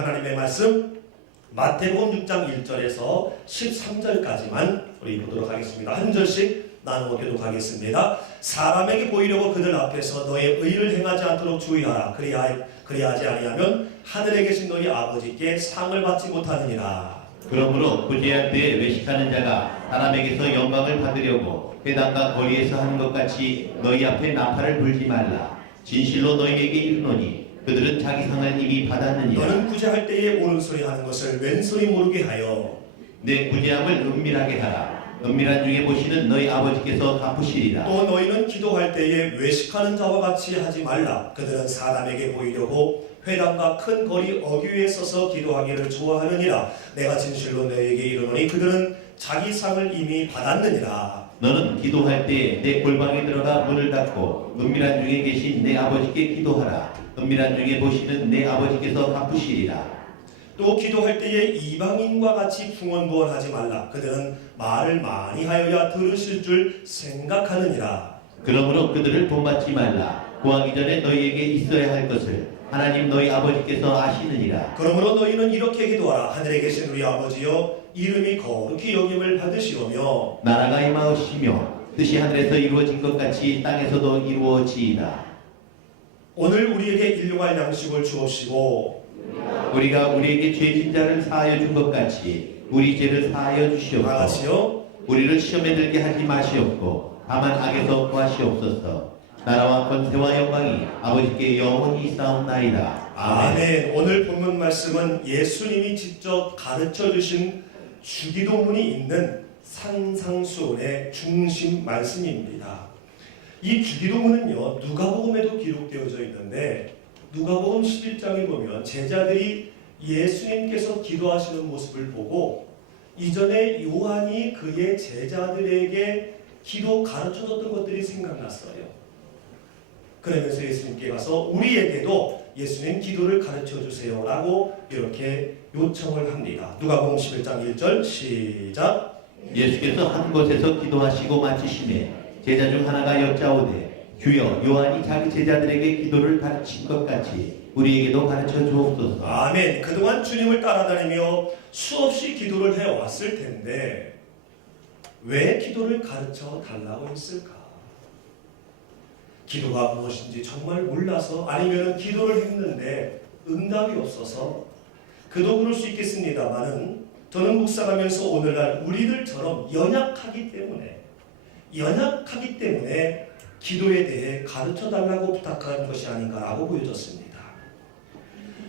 하나님의 말씀 마태복음 6장 1절에서 13절까지만 우리 보도록 하겠습니다. 한 절씩 나누어 교독하겠습니다. 사람에게 보이려고 그들 앞에서 너의 의를 행하지 않도록 주의하라. 그리하지 아니하면 하늘에 계신 너희 아버지께 상을 받지 못하느니라. 그러므로 부재할 때에 외식하는 자가 사람에게서 영광을 받으려고 회당과 거리에서 하는 것 같이 너희 앞에 나팔을 불지 말라. 진실로 너희에게 이르노니 그들은 자기 상을 이미 받았느니라. 너는 구제할 때에 옳은 소리 하는 것을 왼소리 모르게 하여 내 구제함을 은밀하게 하라. 은밀한 중에 보시는 너희 아버지께서 갚으시리라. 또 너희는 기도할 때에 외식하는 자와 같이 하지 말라. 그들은 사람에게 보이려고 회당과 큰 거리 어귀에 서서 기도하기를 좋아하느니라. 내가 진실로 너희에게 이르노니 그들은 자기 상을 이미 받았느니라. 너는 기도할 때에 내 골방에 들어가 문을 닫고 은밀한 중에 계신 내 아버지께 기도하라. 은밀한 중에 보시는 내 아버지께서 갚으시리라. 또 기도할 때에 이방인과 같이 풍언부언하지 말라. 그들은 말을 많이 하여야 들으실 줄 생각하느니라. 그러므로 그들을 본받지 말라. 구하기 전에 너희에게 있어야 할 것을 하나님 너희 아버지께서 아시느니라. 그러므로 너희는 이렇게 기도하라. 하늘에 계신 우리 아버지여, 이름이 거룩히 여김을 받으시오며 나라가 임하시며 뜻이 하늘에서 이루어진 것 같이 땅에서도 이루어지이다. 오늘 우리에게 일용할 양식을 주옵시고 우리가 우리에게 죄진 자를 사하여 준 것 같이 우리 죄를 사하여 주시옵고 다같이요 우리를 시험에 들게 하지 마시옵고 다만 악에서 구하시옵소서. 나라와 권세와 영광이 아버지께 영원히 있사옵나이다. 아멘. 오늘 본문 말씀은 예수님이 직접 가르쳐 주신 주기도문이 있는 산상수훈의 중심 말씀입니다. 이 주기도문은요, 누가복음에도 기록되어져 있는데 누가복음 11장에 보면 제자들이 예수님께서 기도하시는 모습을 보고 이전에 요한이 그의 제자들에게 기도 가르쳐줬던 것들이 생각났어요. 그러면서 예수님께 가서 우리에게도 예수님 기도를 가르쳐주세요 라고 이렇게 요청을 합니다. 누가복음 11장 1절 시작. 예수께서 한 곳에서 기도하시고 마치시매 제자 중 하나가 여짜오되 주여, 요한이 자기 제자들에게 기도를 가르친 것 같이 우리에게도 가르쳐 주옵소서. 아멘. 그동안 주님을 따라다니며 수없이 기도를 해왔을 텐데 왜 기도를 가르쳐 달라고 했을까? 기도가 무엇인지 정말 몰라서, 아니면 기도를 했는데 응답이 없어서? 그도 그럴 수 있겠습니다만은 저는 묵상하면서 오늘날 우리들처럼 연약하기 때문에 기도에 대해 가르쳐달라고 부탁한 것이 아닌가라고 보여졌습니다.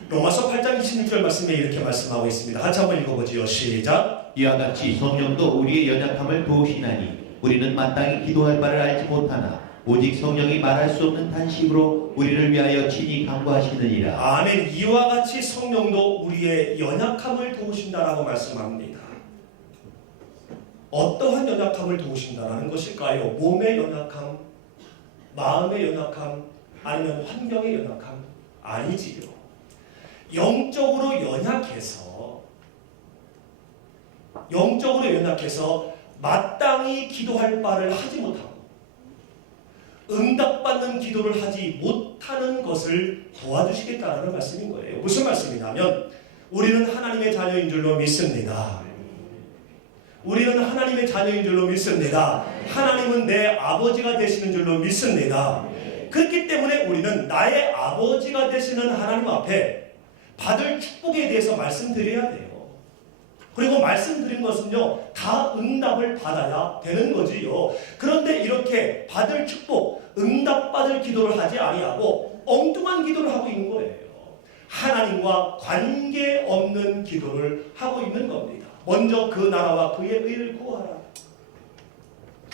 로마서 8장 26절 말씀에 이렇게 말씀하고 있습니다. 같이 한번 읽어보지요. 시작. 이와 같이 성령도 우리의 연약함을 도우시나니 우리는 마땅히 기도할 바를 알지 못하나 오직 성령이 말할 수 없는 탄식으로 우리를 위하여 친히 간구하시느니라. 아멘. 이와 같이 성령도 우리의 연약함을 도우신다라고 말씀합니다. 어떠한 연약함을 도우신다라는 것일까요? 몸의 연약함, 마음의 연약함, 아니면 환경의 연약함? 아니지요. 영적으로 연약해서 마땅히 기도할 바를 하지 못하고 응답받는 기도를 하지 못하는 것을 도와주시겠다는 말씀인 거예요. 무슨 말씀이냐면 우리는 하나님의 자녀인 줄로 믿습니다. 우리는 하나님의 자녀인 줄로 믿습니다. 하나님은 내 아버지가 되시는 줄로 믿습니다. 그렇기 때문에 우리는 나의 아버지가 되시는 하나님 앞에 받을 축복에 대해서 말씀드려야 돼요. 그리고 말씀드린 것은요, 다 응답을 받아야 되는 거지요. 그런데 이렇게 받을 축복, 응답받을 기도를 하지 아니하고 엉뚱한 기도를 하고 있는 거예요. 하나님과 관계없는 기도를 하고 있는 겁니다. 먼저 그 나라와 그의 의를 구하라.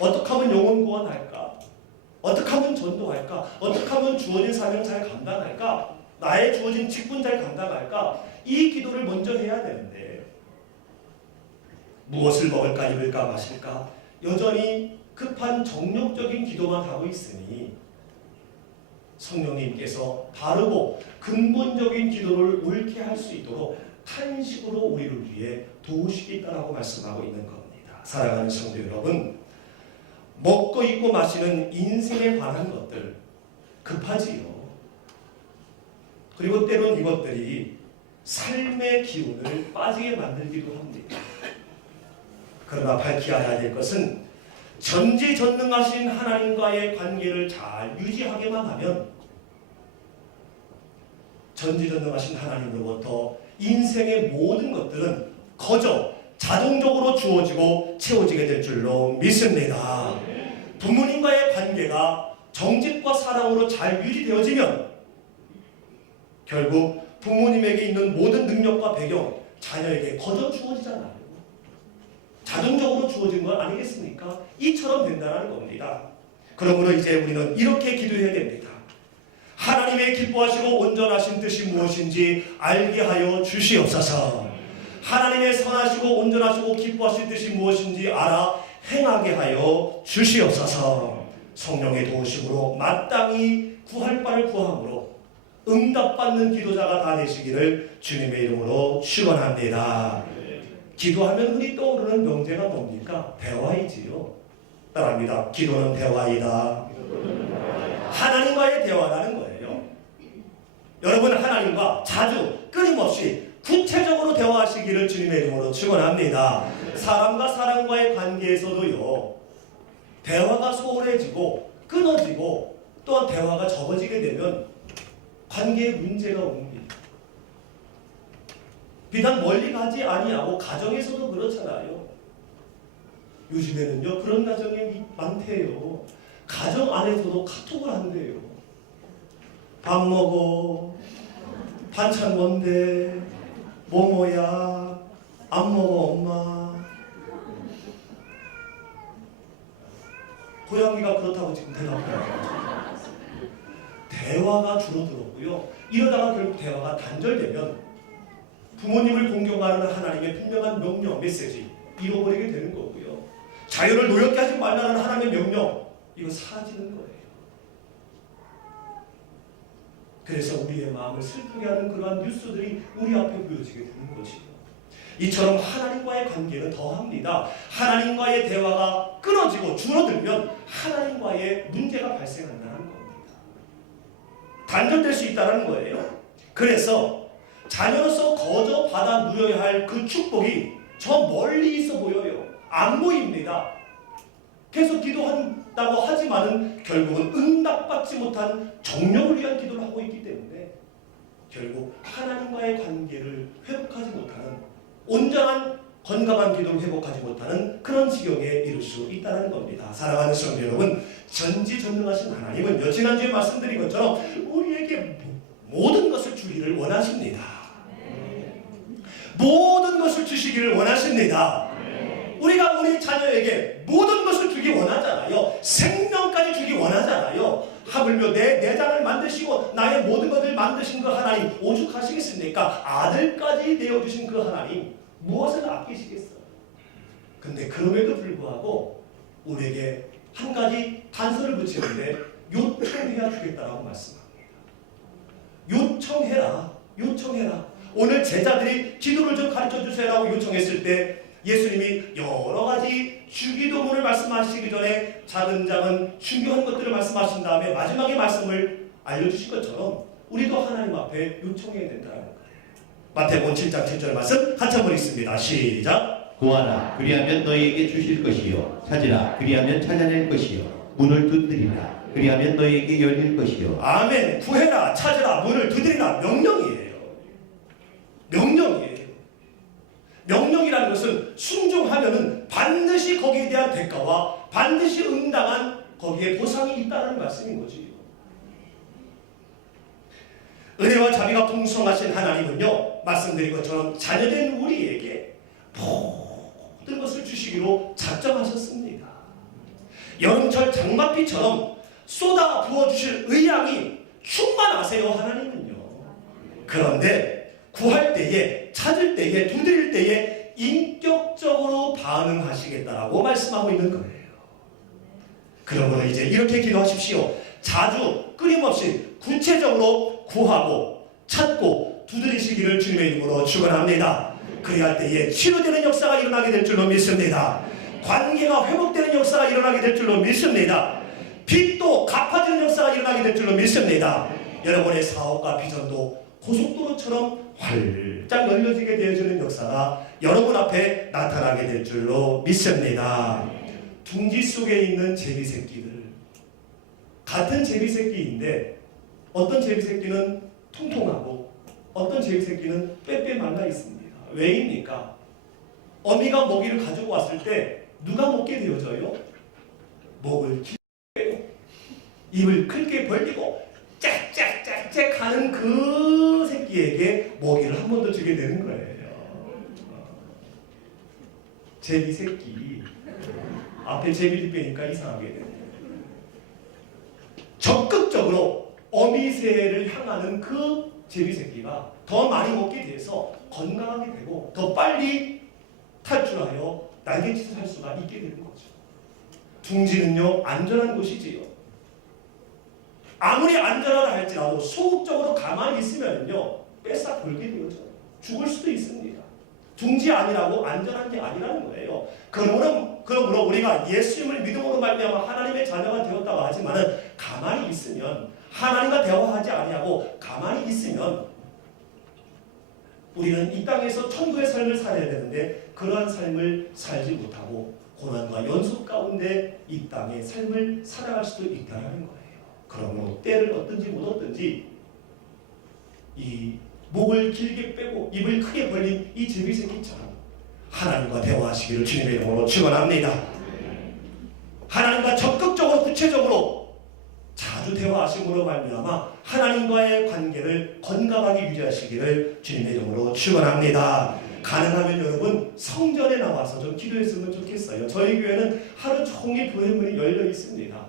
어떻게 하면 영혼 구원할까? 어떻게 하면 전도할까? 어떻게 하면 주어진 사명 잘 감당할까? 나의 주어진 직분 잘 감당할까? 이 기도를 먼저 해야 되는데 무엇을 먹을까, 입을까, 마실까? 여전히 급한 정욕적인 기도만 하고 있으니 성령님께서 바르고 근본적인 기도를 옳게 할 수 있도록 탄식으로 우리를 위해 도우시겠다라고 말씀하고 있는 겁니다. 사랑하는 성도 여러분, 먹고 입고 마시는 인생에 관한 것들 급하지요. 그리고 때론 이것들이 삶의 기운을 빠지게 만들기도 합니다. 그러나 밝혀야 될 것은 전지전능하신 하나님과의 관계를 잘 유지하게만 하면 전지전능하신 하나님으로부터 인생의 모든 것들은 거저 자동적으로 주어지고 채워지게 될 줄로 믿습니다. 부모님과의 관계가 정직과 사랑으로 잘 유지되어지면 결국 부모님에게 있는 모든 능력과 배경 자녀에게 거저 주어지잖아요. 자동적으로 주어진 건 아니겠습니까? 이처럼 된다는 겁니다. 그러므로 이제 우리는 이렇게 기도해야 됩니다. 하나님의 기뻐하시고 온전하신 뜻이 무엇인지 알게 하여 주시옵소서. 하나님의 선하시고 온전하시고 기뻐하신 뜻이 무엇인지 알아 행하게 하여 주시옵소서. 성령의 도우심으로 마땅히 구할 바를 구함으로 응답받는 기도자가 다 되시기를 주님의 이름으로 축원합니다. 기도하면 흔히 떠오르는 명제가 뭡니까? 대화이지요. 따라합니다. 기도는 대화이다. 하나님과의 대화라는 거예요. 여러분 하나님과 자주 끊임없이 구체적으로 대화하시기를 주님의 이름으로 축원합니다. 사람과 사람과의 관계에서도요. 대화가 소홀해지고 끊어지고 또한 대화가 적어지게 되면 관계에 문제가 옵니다. 비단 멀리 가지 아니하고 가정에서도 그렇잖아요. 요즘에는요 그런 가정이 많대요. 가정 안에서도 카톡을 한대요. 밥 먹어, 반찬 뭔데, 뭐뭐야, 안 먹어 엄마. 고양이가 그렇다고 지금 대답해요. 대화가 줄어들었고요. 이러다가 결국 대화가 단절되면 부모님을 공경하는 하나님의 분명한 명령, 메시지 잃어버리게 되는 거고요. 자유를 노엽게 하지 말라는 하나님의 명령 이거 사라지는 거예요. 그래서 우리의 마음을 슬프게 하는 그러한 뉴스들이 우리 앞에 보여지게 되는 것이죠. 이처럼 하나님과의 관계는 더합니다. 하나님과의 대화가 끊어지고 줄어들면 하나님과의 문제가 발생한다는 겁니다. 단절될 수 있다는 거예요. 그래서 자녀로서 거저 받아 누려야 할 그 축복이 저 멀리 있어 보여요. 안 보입니다. 계속 기도한다고 하지만은 결국은 응답받지 못한 정령을 위한 기도를 하고 있기 때문에 결국 하나님과의 관계를 회복하지 못하는 온전한 건강한 기도를 회복하지 못하는 그런 지경에 이를 수 있다는 겁니다. 사랑하는 성도 여러분, 전지전능하신 하나님은요 지난주에 말씀드린 것처럼 우리에게 모든 것을 주기를 원하십니다. 모든 것을 주시기를 원하십니다. 우리가 우리 자녀에게 모든 것을 주기 원하잖아요. 생명까지 주기 원하잖아요. 하물며 내 내장을 만드시고 나의 모든 것을 만드신 그 하나님 오죽하시겠습니까? 아들까지 내어주신 그 하나님 무엇을 아끼시겠어요? 근데 그럼에도 불구하고 우리에게 한 가지 단서를 붙이는데 요청해야 주겠다라고 말씀합니다. 요청해라. 오늘 제자들이 기도를 좀 가르쳐 주세요라고 요청했을 때 예수님이 여러 가지 주기도문을 말씀하시기 전에 차근차근 중요한 것들을 말씀하신 다음에 마지막에 말씀을 알려주신 것처럼 우리도 하나님 앞에 요청해야 된다는 거예요. 마태복음 7장 7절 말씀 같이 한번 읽습니다. 시작. 구하라 그리하면 너희에게 주실 것이요 찾으라 그리하면 찾아낼 것이요 문을 두드리라 그리하면 너희에게 열릴 것이요. 아멘. 구해라 찾으라 문을 두드리라 명령이에요. 명령이라는 것은 순종하면은 반드시 거기에 대한 대가와 반드시 응당한 거기에 보상이 있다는 말씀인 거지. 은혜와 자비가 풍성하신 하나님은요 말씀드린 것처럼 자녀된 우리에게 모든 것을 주시기로 작정하셨습니다. 여름철 장맛비처럼 쏟아 부어주실 의향이 충만하세요 하나님은요. 그런데 구할 때에 찾을 때에 두드릴 때에 인격적으로 반응하시겠다라고 말씀하고 있는 거예요. 그러므로 이제 이렇게 기도하십시오. 자주 끊임없이 구체적으로 구하고 찾고 두드리시기를 주님의 이름으로 축원합니다. 그리할 때에 치료되는 역사가 일어나게 될 줄로 믿습니다. 관계가 회복되는 역사가 일어나게 될 줄로 믿습니다. 빚도 갚아지는 역사가 일어나게 될 줄로 믿습니다. 여러분의 사업과 비전도 고속도로처럼 활짝 열려지게 되어주는 역사가 여러분 앞에 나타나게 될 줄로 믿습니다. 둥지 속에 있는 제비새끼들, 같은 제비새끼인데 어떤 제비새끼는 통통하고 어떤 제비새끼는 빼빼 말라 있습니다. 왜입니까? 어미가 먹이를 가지고 왔을 때 누가 먹게 되어져요? 목을 길게 빼고 입을 크게 벌리고 짝짝짝짝 하는 그 새끼에게 먹이를 한 번 더 주게 되는 거예요. 제비새끼 앞에 제비를 빼니까 이상하게 돼요. 적극적으로 어미새를 향하는 그 제비새끼가 더 많이 먹게 돼서 건강하게 되고 더 빨리 탈출하여 날갯짓을 할 수가 있게 되는 거죠. 둥지는요 안전한 곳이지요. 아무리 안전하다 할지라도 소극적으로 가만히 있으면요 뺏어 볼게 되어져요. 죽을 수도 있습니다. 둥지 아니라고 안전한 게 아니라는 거예요. 그러므로 우리가 예수님을 믿음으로 말미암아 하나님의 자녀가 되었다고 하지만은 가만히 있으면 하나님과 대화하지 아니하고 가만히 있으면 우리는 이 땅에서 천국의 삶을 살아야 되는데 그러한 삶을 살지 못하고 고난과 연속 가운데 이 땅의 삶을 살아갈 수도 있다는 거예요. 그러므로 때를 얻든지 못 얻든지 이 목을 길게 빼고 입을 크게 벌린 이 제비새끼처럼 하나님과 대화하시기를 주님의 이름으로 축원합니다. 하나님과 적극적으로 구체적으로 자주 대화하심으로 말미암아 하나님과의 관계를 건강하게 유지하시기를 주님의 이름으로 축원합니다. 가능하면 여러분 성전에 나와서 좀 기도했으면 좋겠어요. 저희 교회는 하루 종일 교회 문이 열려 있습니다.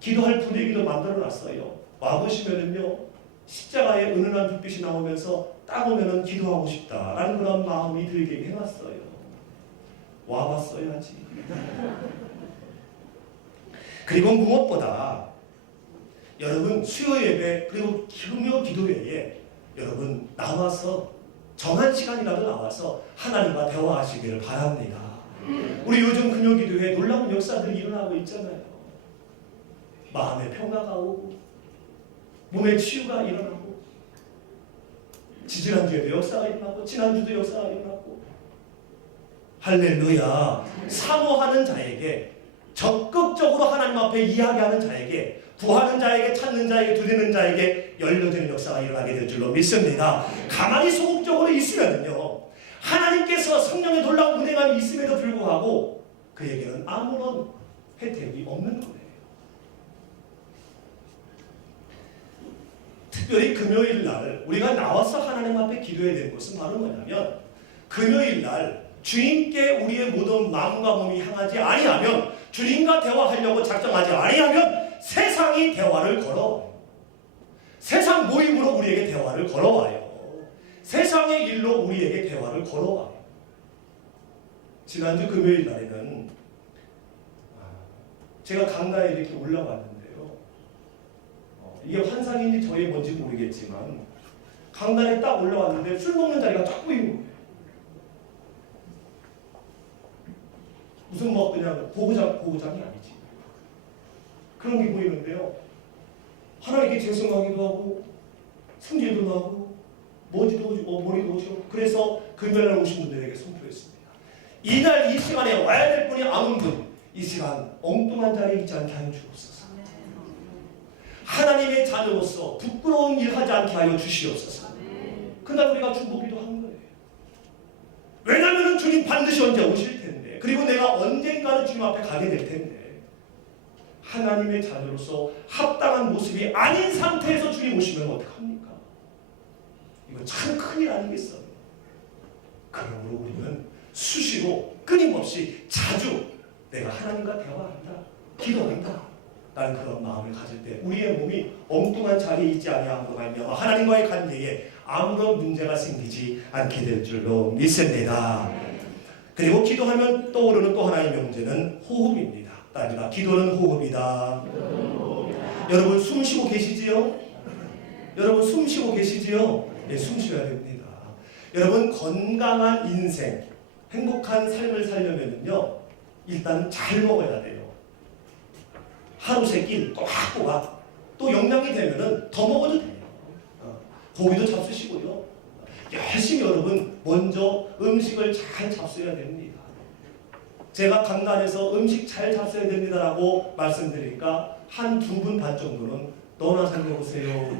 기도할 분위기도 만들어놨어요. 와보시면은요 십자가의 은은한 빛빛이 나오면서 딱 오면은 기도하고 싶다라는 그런 마음이 들게 해놨어요. 와봤어야지. 그리고 무엇보다 여러분 수요 예배 그리고 금요 기도회에 여러분 나와서 정한 시간이라도 나와서 하나님과 대화하시기를 바랍니다. 우리 요즘 금요 기도회에 놀라운 역사들이 일어나고 있잖아요. 마음의 평화가 오고 몸의 치유가 일어나고 지지난주에도 역사가 일어나고 지난주도 역사가 일어나고 할렐루야. 사모하는 자에게 적극적으로 하나님 앞에 이야기하는 자에게 구하는 자에게 찾는 자에게 두드리는 자에게 열려지는 역사가 일어나게 될 줄로 믿습니다. 가만히 소극적으로 있으면요 하나님께서 성령의 놀라운 은혜가 있음에도 불구하고 그에게는 아무런 혜택이 없는 거예요. 특별히 금요일 날 우리가 나와서 하나님 앞에 기도해야 되는 것은 바로 뭐냐면 금요일 날 주님께 우리의 모든 마음과 몸이 향하지 아니하면 주님과 대화하려고 작정하지 아니하면 세상이 대화를 걸어와요. 세상 모임으로 우리에게 대화를 걸어와요. 세상의 일로 우리에게 대화를 걸어와요. 지난주 금요일 날에는 제가 강단에 이렇게 올라왔는데요. 이게 환상인지 저의 뭔지 모르겠지만 강단에 딱 올라왔는데 술 먹는 자리가 쫙 보이는 거예요. 무슨 뭐 그냥 보고장이 아니지. 그런 게 보이는데요. 하나님께 죄송하기도 하고 승질도 나고 머리도 오시고 그래서 금요일날 오신 분들에게 선포했습니다. 이날 이 시간에 와야 될 분이 아무 분 이 시간 엉뚱한 자리에 있지 않게 하여 주옵소서. 하나님의 자녀로서 부끄러운 일 하지 않게 하여 주시옵소서. 그날 우리가 중보기도 한 거예요. 왜냐하면 주님 반드시 언제 오실 텐데 그리고 내가 언젠가는 주님 앞에 가게 될 텐데 하나님의 자녀로서 합당한 모습이 아닌 상태에서 주님 오시면 어떡합니까? 이거 참 큰일 아니겠어요? 그러므로 우리는 수시로 끊임없이 자주 내가 하나님과 대화한다, 기도한다 라는 그런 마음을 가질 때 우리의 몸이 엉뚱한 자리에 있지 아니함으로 말미암아 하나님과의 관계에 아무런 문제가 생기지 않게 될 줄로 믿습니다. 그리고 기도하면 떠오르는 또 하나의 명제는 호흡입니다. 따지라 기도는 호흡이다. 여러분 숨 쉬고 계시지요? 여러분 숨 쉬고 계시지요? 네, 숨 쉬어야 됩니다. 여러분 건강한 인생, 행복한 삶을 살려면요 일단 잘 먹어야 돼요. 하루 세 끼 꼬박꼬박 또 영양이 되면은 더 먹어도 돼요. 고기도 잡수시고요. 열심히 여러분 먼저 음식을 잘 잡숴야 됩니다. 제가 강단에서 음식 잘 잡숴야 됩니다라고 말씀드리니까 한 두 분 반 정도는 너나 잘 먹으세요.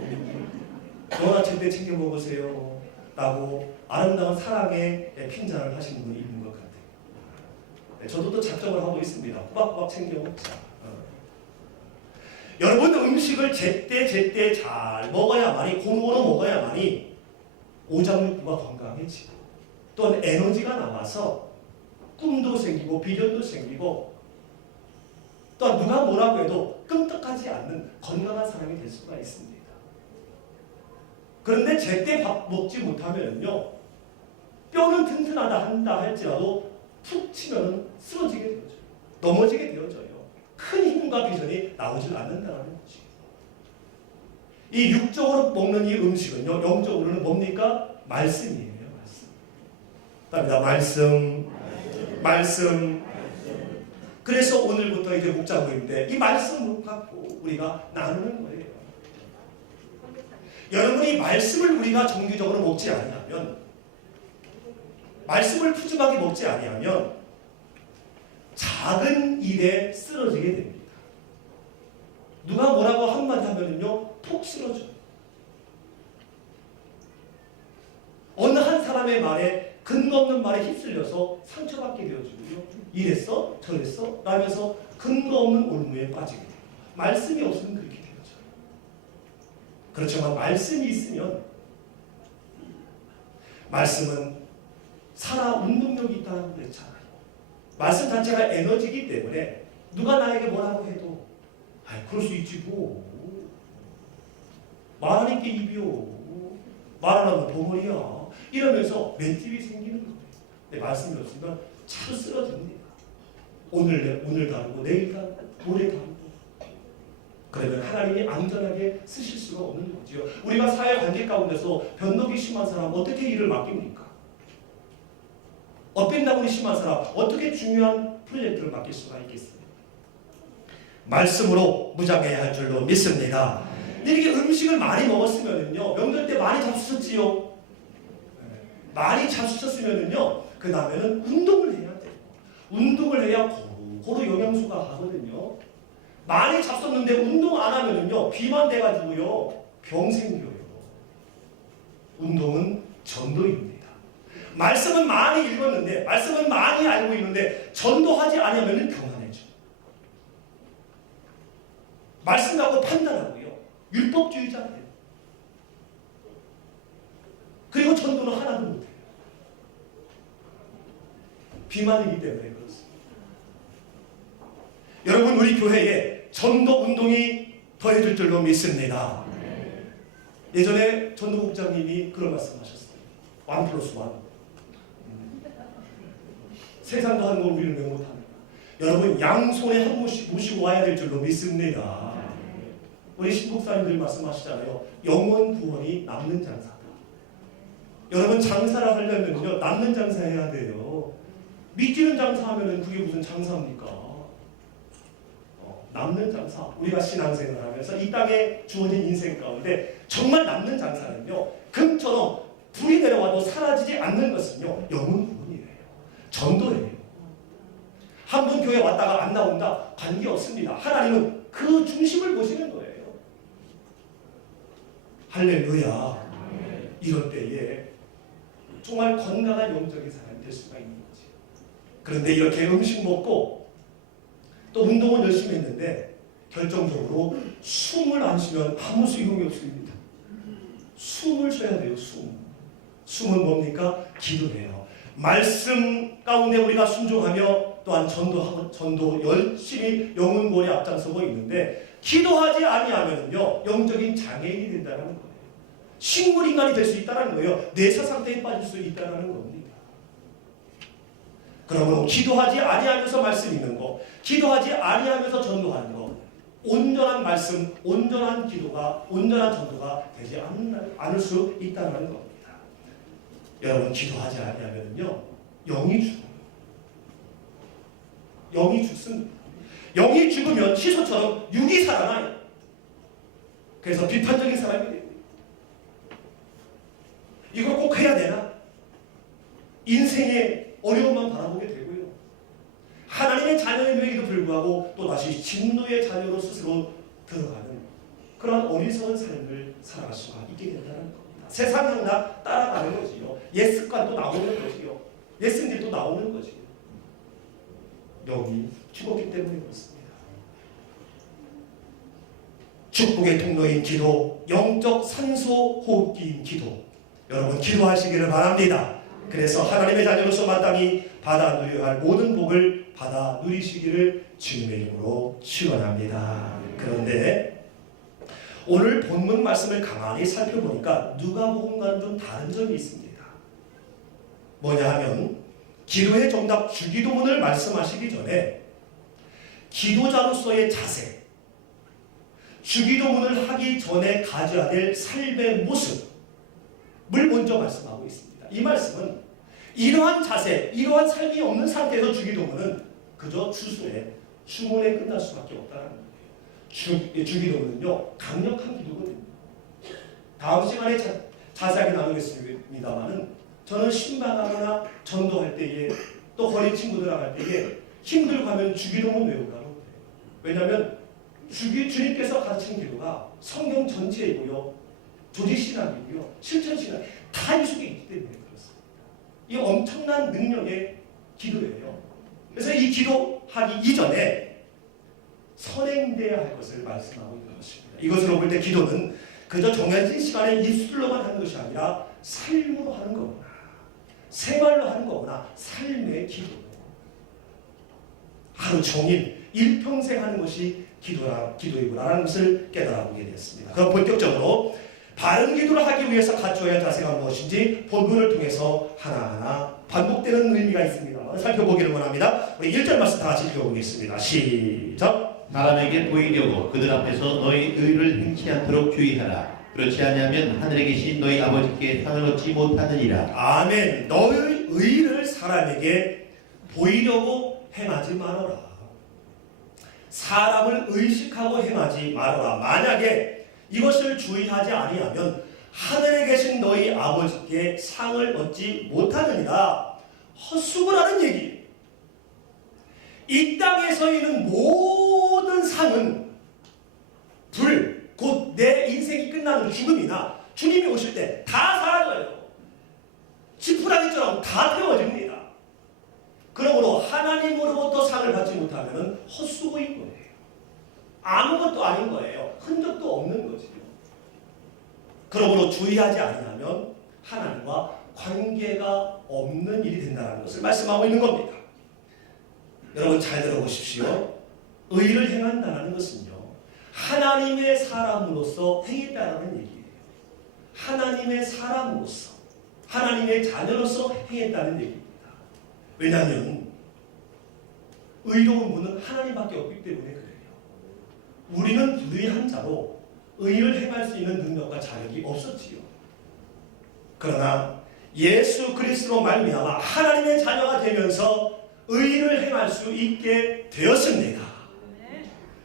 너나 제때 챙겨 먹으세요. 라고 아름다운 사랑의 핀잔을 하시는 분이 있는 것 같아요. 네, 저도 또 작정을 하고 있습니다. 꼬박꼬박 챙겨 먹자. 여러분 음식을 제때 잘 먹어야만이 고루고루 먹어야만이 오장육부가 건강해지고 또한 에너지가 나와서 꿈도 생기고 비전도 생기고 또한 누가 뭐라고 해도 끔찍하지 않는 건강한 사람이 될 수가 있습니다. 그런데 제때 밥 먹지 못하면요 뼈는 튼튼하다 한다 할지라도 푹 치면 쓰러지게 되어져요. 넘어지게 되어져요. 큰 힘과 비전이 나오질 않는다는 거지. 이 육적으로 먹는 이 음식은요 영적으로는 뭡니까? 말씀이에요. 말씀. 답니다. 말씀. 그래서 오늘부터 이제 목자 모임인데 이 말씀을 갖고 우리가 나누는 거예요. 여러분이 말씀을 우리가 정기적으로 먹지 아니하면, 말씀을 푸짐하게 먹지 아니하면 작은 일에 쓰러지게 됩니다. 누가 뭐라고 한마디 하면요 푹 쓰러져요. 어느 한 사람의 말에 근거 없는 말에 휩쓸려서 상처받게 되어지고요. 이랬어? 저랬어? 라면서 근거 없는 올무에 빠지게 돼요. 말씀이 없으면 그렇게 되어져요. 그렇지만 말씀이 있으면, 말씀은 살아 운동력이 있다고 그랬잖아요. 말씀 자체가 에너지이기 때문에 누가 나에게 뭐라고 해도 그럴 수 있지 뭐. 말하는 게 입이요. 말 안 하면 덩어리야. 이러면서 맨집이 생기는 거예요. 근데 말씀이 없으면 차로 쓰러집니다. 오늘 다르고 내일 다르고 모레 다르고. 그러면 하나님이 안전하게 쓰실 수가 없는 거지요. 우리가 사회 관계 가운데서 변덕이 심한 사람 어떻게 일을 맡깁니까? 엇빈다고이 심한 사람 어떻게 중요한 프로젝트를 맡길 수가 있겠어요? 말씀으로 무장해야 할 줄로 믿습니다. 이렇게 음식을 많이 먹었으면요 명절 때 많이 잡수셨지요. 많이 잡수셨으면요 그 다음에는 운동을 해야 돼요. 운동을 해야 고루 영양소가 가거든요. 많이 잡섰는데 운동 안 하면은요 비만 돼가지고요 병 생겨요. 운동은 전도입니다. 말씀은 많이 읽었는데, 말씀은 많이 알고 있는데 전도하지 않으면 평안해져. 말씀 갖고 판단하고요 율법주의자 돼요. 그리고 전도는 하나도 못해요. 비만이기 때문에 그렇습니다. 여러분 우리 교회에 전도 운동이 더해질 줄로 믿습니다. 예전에 전도국장님이 그런 말씀하셨어요. 1+1. 세상도 하는 걸 우리는 왜 못합니까? 여러분 양손에 한 분씩 모시고 와야 될 줄로 믿습니다. 우리 신복사님들 말씀하시잖아요. 영원 구원이 남는 장사다. 여러분 장사를 하려면요 남는 장사해야 돼요. 믿기는 장사하면은 그게 무슨 장사입니까? 남는 장사. 우리가 신앙생활을 하면서 이 땅에 주어진 인생 가운데 정말 남는 장사는요 금처럼 불이 내려와도 사라지지 않는 것은요 영원 구원이에요. 전도예요. 한 번 교회 왔다가 안 나온다 관계없습니다. 하나님은 그 중심을 보시는 거예요. 할렐루야. 이럴 때에 정말 건강한 영적인 사람이 될 수가 있는 거지. 그런데 이렇게 음식 먹고 또 운동은 열심히 했는데 결정적으로 숨을 안 쉬면 아무 소용이 없습니다. 숨을 쉬어야 돼요. 숨은 뭡니까? 기도해요. 말씀 가운데 우리가 순종하며 또한 전도 열심히 영혼고리 앞장서고 있는데 기도하지 아니하면요 영적인 장애인이 된다는 거예요. 식물인간이 될 수 있다는 거예요. 내사 상태에 빠질 수 있다는 겁니다. 그러므로 기도하지 아니하면서 말씀 읽는 거, 기도하지 아니하면서 전도하는 거, 온전한 말씀, 온전한 기도가, 온전한 전도가 되지 않을 수 있다는 겁니다. 여러분 기도하지 아니하면요 영이 죽어요. 영이 죽습니다. 영이 죽으면 희소처럼 육이 살아나요. 그래서 비판적인 사람이 됩니다. 이걸 꼭 해야 되나? 인생의 어려움만 바라보게 되고요. 하나님의 자녀임에도 불구하고 또다시 진노의 자녀로 스스로 들어가는 그런 어리석은 삶을 살아갈 수가 있게 된다는 겁니다. 세상 향락 따라가는 거지요. 옛 습관도 나오는 거지요. 옛 승질도 나오는 거지요. 영이 죽었기 때문에 그렇습니다. 축복의 통로인 기도, 영적 산소 호흡기인 기도. 여러분 기도하시기를 바랍니다. 그래서 하나님의 자녀로서 마땅히 받아 누려야 할 모든 복을 받아 누리시기를 주님의 이름으로 축원합니다. 그런데 오늘 본문 말씀을 가만히 살펴보니까 누가복음과는 좀 다른 점이 있습니다. 뭐냐 하면 기도의 정답 주기도문을 말씀하시기 전에 기도자로서의 자세, 주기도문을 하기 전에 가져야 될 삶의 모습을 먼저 말씀하고 있습니다. 이 말씀은 이러한 자세, 이러한 삶이 없는 상태에서 주기도문은 그저 주문에 끝날 수밖에 없다는 거예요. 주기도문은요 강력한 기도거든요. 다음 시간에 자세하게 나누겠습니다만은 저는 신방하거나 전도할 때에 또 거리 친구들하고 할 때에 힘들고 하면 주기도문 외우라고 해요. 왜냐하면 주님께서 가르치는 기도가 성경 전체이고요, 조직신학이고요, 실천신학 다 이 속에 있기 때문에 그렇습니다. 이 엄청난 능력의 기도예요. 그래서 이 기도하기 이전에 선행돼야 할 것을 말씀하고 있는 것입니다. 이것으로 볼 때 기도는 그저 정해진 시간에 입술로만 하는 것이 아니라 삶으로 하는 거구나, 생활로 하는 거구나, 삶의 기도. 하루 종일 일평생 하는 것이 기도이구나라는 것을 깨달아보게 되었습니다. 그럼 본격적으로 바른 기도를 하기 위해서 갖춰야 할 자세가 무엇인지 본문을 통해서 하나하나 반복되는 의미가 있습니다. 살펴보기를 원합니다. 우리 1절 말씀 다 같이 읽어보겠습니다. 시작. 사람에게 보이려고 그들 앞에서 너희 의를 행치 않도록 주의하라. 그렇지 않으면 하늘에 계신 너희 아버지께 상을 얻지 못하느니라. 아멘. 너의 의를 사람에게 보이려고 행하지 말아라. 사람을 의식하고 행하지 말아라. 만약에 이것을 주의하지 아니하면 하늘에 계신 너희 아버지께 상을 얻지 못하느니라. 헛수고를 하는 얘기. 이 땅에서 있는 모든 상은 불, 곧 내 인생이 끝나는 죽음이나 주님이 오실 때 다 사라져요. 지푸라기처럼 다 태워집니다. 그러므로 하나님으로부터 상을 받지 못하면 헛수고인 거예요. 아무것도 아닌 거예요. 흔적도 없는 거지요. 그러므로 주의하지 않으면 하나님과 관계가 없는 일이 된다는 것을 말씀하고 있는 겁니다. 여러분 잘 들어보십시오. 의를 행한다는 것은요, 하나님의 사람으로서 행했다는 얘기예요. 하나님의 사람으로서, 하나님의 자녀로서 행했다는 얘기입니다. 왜냐하면 의로운 분은 하나님밖에 없기 때문에 그래요. 우리는 불의한 자로 의를 행할 수 있는 능력과 자격이 없었지요. 그러나 예수 그리스도로 말미암아 하나님의 자녀가 되면서 의를 행할 수 있게 되었습니다.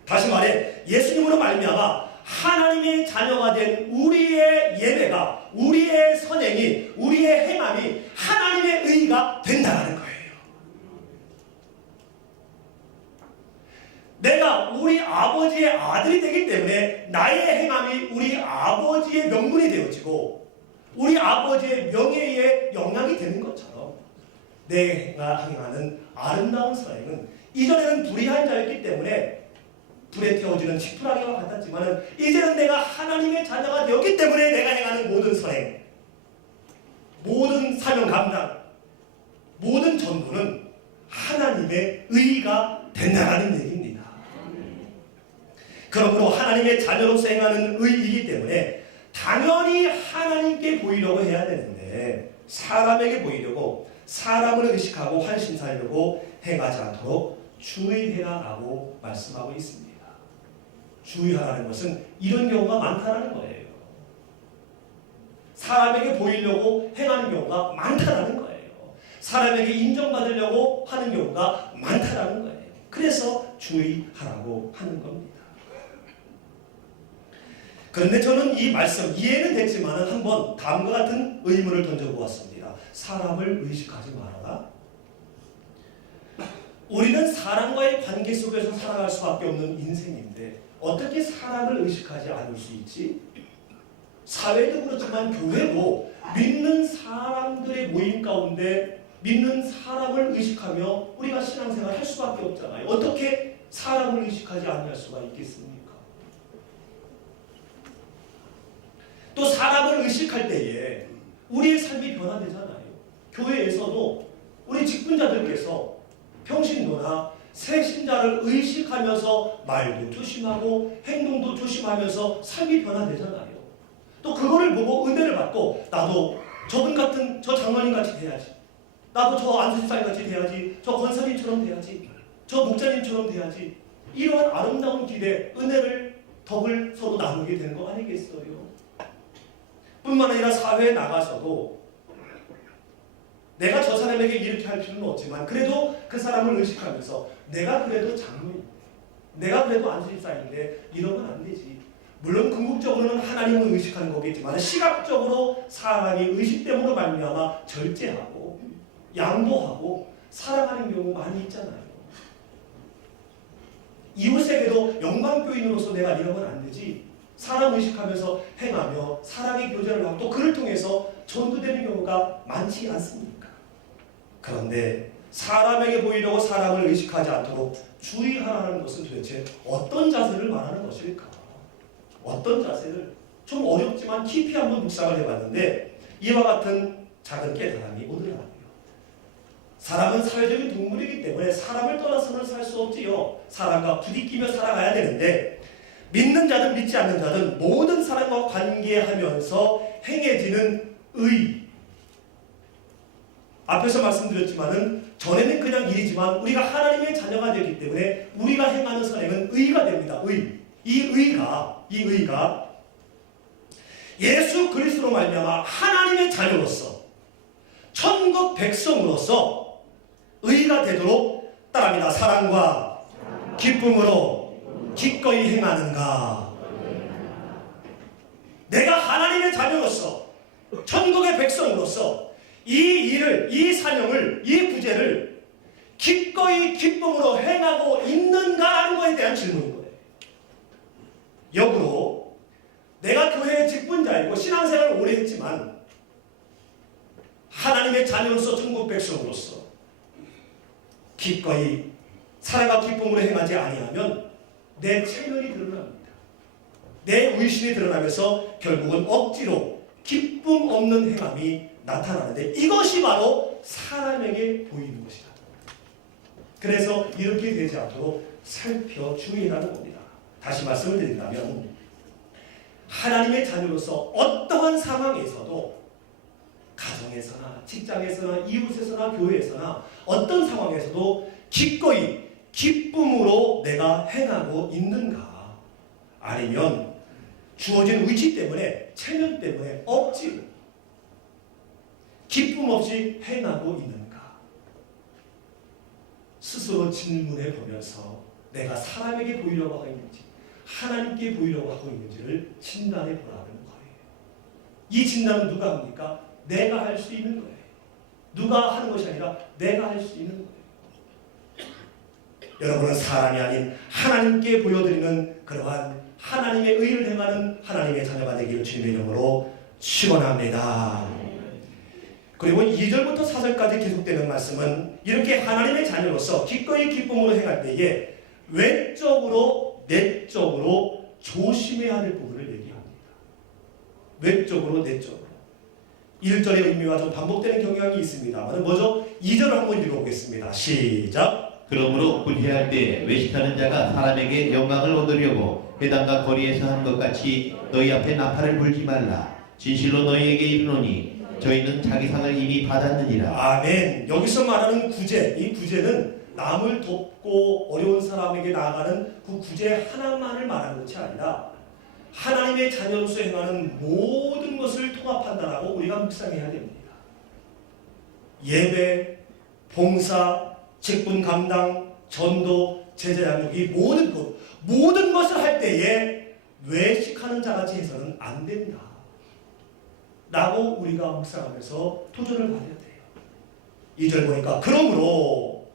다시 말해 예수님으로 말미암아 하나님의 자녀가 된 우리의 예배가, 우리의 선행이, 우리의 행함이 하나님의 의가 된다는 거예요. 내가 우리 아버지의 아들이 되기 때문에 나의 행함이 우리 아버지의 명분이 되어지고 우리 아버지의 명예에 영향이 되는 것처럼 내가 행하는 아름다운 선행은 이전에는 불의한 자였기 때문에 불에 태워지는 지푸라기와 같았지만 이제는 내가 하나님의 자녀가 되었기 때문에 내가 행하는 모든 선행, 모든 사명 감당, 모든 전도는 하나님의 의가 된다는 얘기입니다. 그러므로 하나님의 자녀로서 행하는 의이기 때문에 당연히 하나님께 보이려고 해야 되는데 사람에게 보이려고, 사람을 의식하고 환심사려고 행하지 않도록 주의해라라고 말씀하고 있습니다. 주의하라는 것은 이런 경우가 많다는 거예요. 사람에게 보이려고 행하는 경우가 많다는 거예요. 사람에게 인정받으려고 하는 경우가 많다는 거예요. 그래서 주의하라고 하는 겁니다. 그런데 저는 이 말씀 이해는 됐지만 한번 다음과 같은 의문을 던져보았습니다. 사람을 의식하지 말아라. 우리는 사람과의 관계 속에서 살아갈 수밖에 없는 인생인데 어떻게 사람을 의식하지 않을 수 있지? 사회도 그렇지만 교회도 믿는 사람들의 모임 가운데 믿는 사람을 의식하며 우리가 신앙생활을 할 수밖에 없잖아요. 어떻게 사람을 의식하지 않을 수가 있겠습니까? 또 사람을 의식할 때에 우리의 삶이 변화되잖아요. 교회에서도 우리 직분자들께서 평신도나 새신자를 의식하면서 말도 조심하고 행동도 조심하면서 삶이 변화되잖아요. 또 그거를 보고 은혜를 받고 나도 저분 같은 저 장로님 같이 돼야지. 나도 저 안수집사님 같이 돼야지. 저 권사님처럼 돼야지. 저 목자님처럼 돼야지. 이러한 아름다운 기대, 은혜를, 덕을 서로 나누게 되는 거 아니겠어요? 뿐만 아니라 사회에 나가서도 내가 저 사람에게 이렇게 할 필요는 없지만 그래도 그 사람을 의식하면서 내가 그래도 장로님, 내가 그래도 안수집사인데 이러면 안 되지. 물론 궁극적으로는 하나님을 의식하는 거겠지만 시각적으로 사람이 의식 때문에 말미암아 절제하고 양보하고 사랑하는 경우 많이 있잖아요. 이웃에게도 영광교인으로서 내가 이러면 안 되지. 사람 의식하면서 행하며 사랑의 교제를 하고 또 그를 통해서 전도되는 경우가 많지 않습니까? 그런데 사람에게 보이려고 사람을 의식하지 않도록 주의하라는 것은 도대체 어떤 자세를 말하는 것일까? 어떤 자세를? 좀 어렵지만 깊이 한번 묵상을 해봤는데 이와 같은 작은 깨달음이 오더라고요. 사람은 사회적인 동물이기 때문에 사람을 떠나서는 살 수 없지요. 사람과 부딪히며 살아가야 되는데 믿는 자든 믿지 않는 자든 모든 사람과 관계하면서 행해지는 의. 앞에서 말씀드렸지만은 전에는 그냥 일이지만 우리가 하나님의 자녀가 되기 때문에 우리가 행하는 선행은 의가 됩니다. 의. 이 의가 예수 그리스도로 말미암아 하나님의 자녀로서 천국 백성으로서 의가 되도록 따릅니다. 사랑과 기쁨으로 기꺼이 행하는가? 내가 하나님의 자녀로서 천국의 백성으로서 이 일을, 이 사명을, 이 구제를 기꺼이 기쁨으로 행하고 있는가라는 것에 대한 질문인 거예요. 역으로 내가 교회의 직분자이고 신앙생활을 오래 했지만 하나님의 자녀로서 천국 백성으로서 기꺼이 사랑과 기쁨으로 행하지 아니하면 내 체면이 드러납니다. 내 의심이 드러나면서 결국은 억지로 기쁨 없는 행함이 나타나는데 이것이 바로 사람에게 보이는 것이다. 그래서 이렇게 되지 않도록 살펴 주의하는 겁니다. 다시 말씀을 드린다면 하나님의 자녀로서 어떠한 상황에서도 가정에서나 직장에서나 이웃에서나 교회에서나 어떤 상황에서도 기꺼이 기쁨으로 내가 행하고 있는가? 아니면 주어진 의지 때문에 체면 때문에 억지로 기쁨 없이 행하고 있는가? 스스로 질문해 보면서 내가 사람에게 보이려고 하고 있는지 하나님께 보이려고 하고 있는지를 진단해 보라는 거예요. 이 진단은 누가 합니까? 내가 할 수 있는 거예요. 누가 하는 것이 아니라 내가 할 수 있는 거예요. 여러분은 사람이 아닌 하나님께 보여드리는 그러한 하나님의 의를 행하는 하나님의 자녀가 되기를 주님의 이름으로 축원합니다. 그리고 2절부터 4절까지 계속되는 말씀은 이렇게 하나님의 자녀로서 기꺼이 기쁨으로 행할 때에 외적으로 내적으로 조심해야 할 부분을 얘기합니다. 외적으로 내적으로 1절의 의미와 좀 반복되는 경향이 있습니다만 뭐죠? 2절을 한번 읽어보겠습니다. 시작. 그러므로 불의할 때 외식하는 자가 사람에게 영광을 얻으려고 회당과 거리에서 하는 것 같이 너희 앞에 나팔을 불지 말라. 진실로 너희에게 이르노니 저희는 자기 상을 이미 받았느니라. 아멘. 여기서 말하는 구제, 이 구제는 남을 돕고 어려운 사람에게 나아가는 그 구제 하나만을 말하는 것이 아니라 하나님의 자녀로서 행하는 모든 것을 통합한다라고 우리가 묵상해야 됩니다. 예배, 봉사, 직분 감당, 전도, 제자 양육 이 모든 것을 할 때에 외식하는 자같이 해서는 안 된다 라고 우리가 묵상하면서 도전을 받아야 돼요. 2절 보니까 그러므로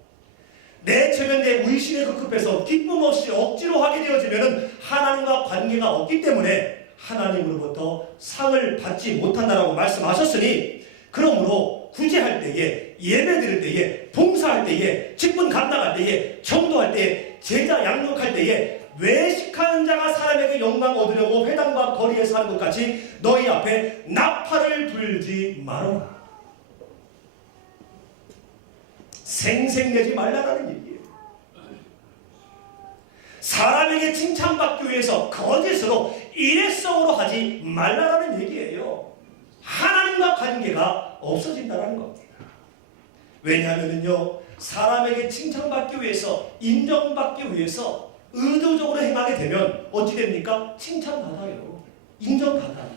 내 체면 내 의식에 급급해서 기쁨 없이 억지로 하게 되어지면 하나님과 관계가 없기 때문에 하나님으로부터 상을 받지 못한다라고 말씀하셨으니, 그러므로 구제할 때에, 예배 드릴 때에, 봉사할 때에, 직분 감당할 때에, 전도할 때에, 제자 양육할 때에 외식하는 자가 사람에게 영광 얻으려고 회당과 거리에서 하는 것 같이 너희 앞에 나팔을 불지 말아라. 생색내지 말라라는 얘기예요. 사람에게 칭찬받기 위해서 거짓으로 일회성으로 하지 말라라는 얘기예요. 하나님과 관계가 없어진다는 겁니다. 왜냐하면요, 사람에게 칭찬받기 위해서, 인정받기 위해서 의도적으로 행하게 되면 어찌 됩니까? 칭찬받아요. 인정받아요.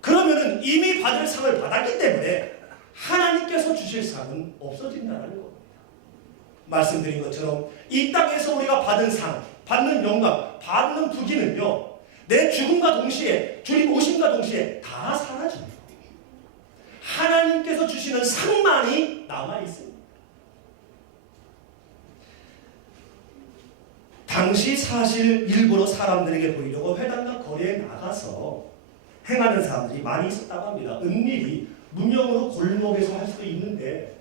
그러면은 이미 받을 상을 받았기 때문에 하나님께서 주실 상은 없어진다는 겁니다. 말씀드린 것처럼 이 땅에서 우리가 받은 상, 받는 영광, 받는 부귀는요, 내 죽음과 동시에, 주님 오심과 동시에 다 사라져요. 하나님께서 주시는 상만이 남아있습니다. 당시 사실 일부러 사람들에게 보이려고 회당과 거리에 나가서 행하는 사람들이 많이 있었다고 합니다. 은밀히 무명으로 골목에서 할 수도 있는데,